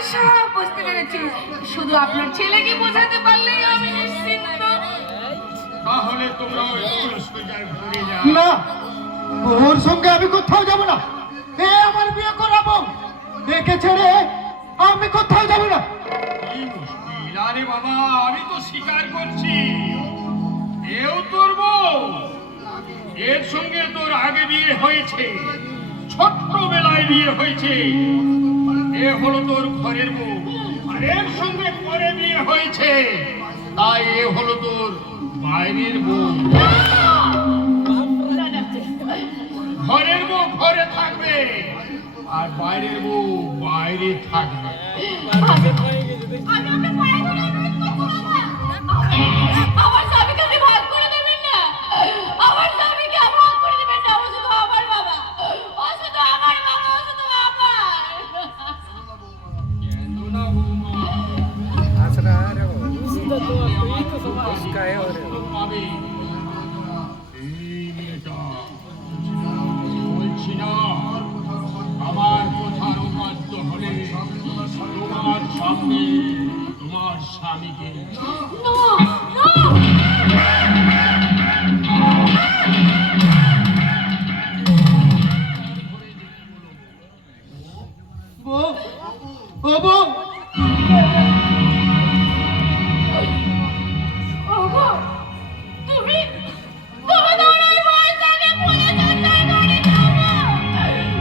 আমি সব বুঝতে পেরেছি, শুধু আপনার ছেলেকে বোঝাতে পারলেই আমি নিশ্চিন্ত। তাহলে তোমরা ওই সোজার ঘুরে যাও। না, ওর সঙ্গে আমি কোথাও যাব না। এ আমার বিয়ে করাবো, একে ছেড়ে আমি কোথাও যাব না। কি মুশকিল! আরে বাবা, আমি তো স্বীকার করছি, এও তোর বউ। এর সঙ্গে তোর আগে বিয়ে হয়েছে, ছোট্টবেলায় বিয়ে হয়েছে। এ হলো তোর ঘরের বউ, আর এর সঙ্গে পরে বিয়ে হয়েছে, তাই এ হলো তোর বাইরের বউ। ঘরের বউ ঘরে থাকবে, আর বাইরের বউ বাইরে থাকবে। আমার স্বামীকে আপনি ভাগ করে দেবেন না, আমার স্বামীকে ভাগ করে দেবেন না। ও শুধু আমার বাবা, ও শুধু আমার বাবা, ও শুধু আমার। কেন না বৌমা? हंस रहा है वो उसका है और পাবে। এই মেয়েটা বলছি না, আমার কথার অবাধ্য হলে তোমার সামনে তোমার স্বামীকে বউ, ও বউ, ওগো, তুমি তুমি তো ওই বয়সটাকে ভুলে যেতে পারি না,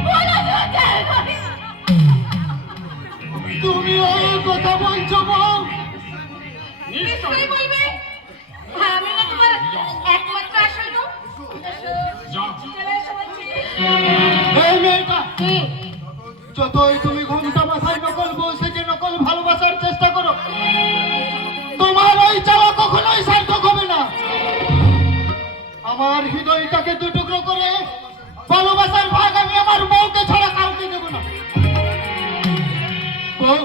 ভুলে যেতে পারি না। তুমি ওই কথা বলছো বউ? নিশ্চয়ই বলবে। হ্যাঁ, আমি না তোমার একমাত্র আশা গো। চলে এসো বলছি। এই মেয়েটা, কি? যতই তুমি ঘুমটা মাথায় নকল বউ সেজে নকল ভালোবাসার চেষ্টা করো, তোমার ওই চাওয়া কখনোই সার্থক হবে না। আমার হৃদয়টাকে দুটুকরো করে ভালোবাসার ভাগ আমি আমার বউকে ছাড়া কাউকে দেব না। বউ,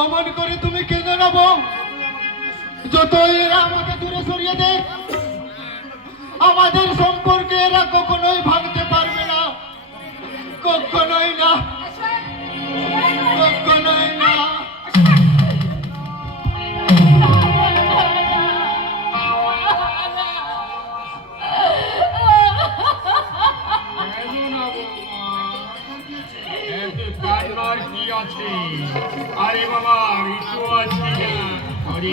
অমন করে তুমি কেঁদো না বউ। যতই এরা আমাকে দূরে সরিয়ে দেয়, আমাদের সম্পর্কে এরা কখনোই ভাঙতে পারবে না, কখনোই না, কখনোই না। কেন না বৌমা? এতে কান্নার কি আছে? আরে বাবা, আমি তো আছি না। আরে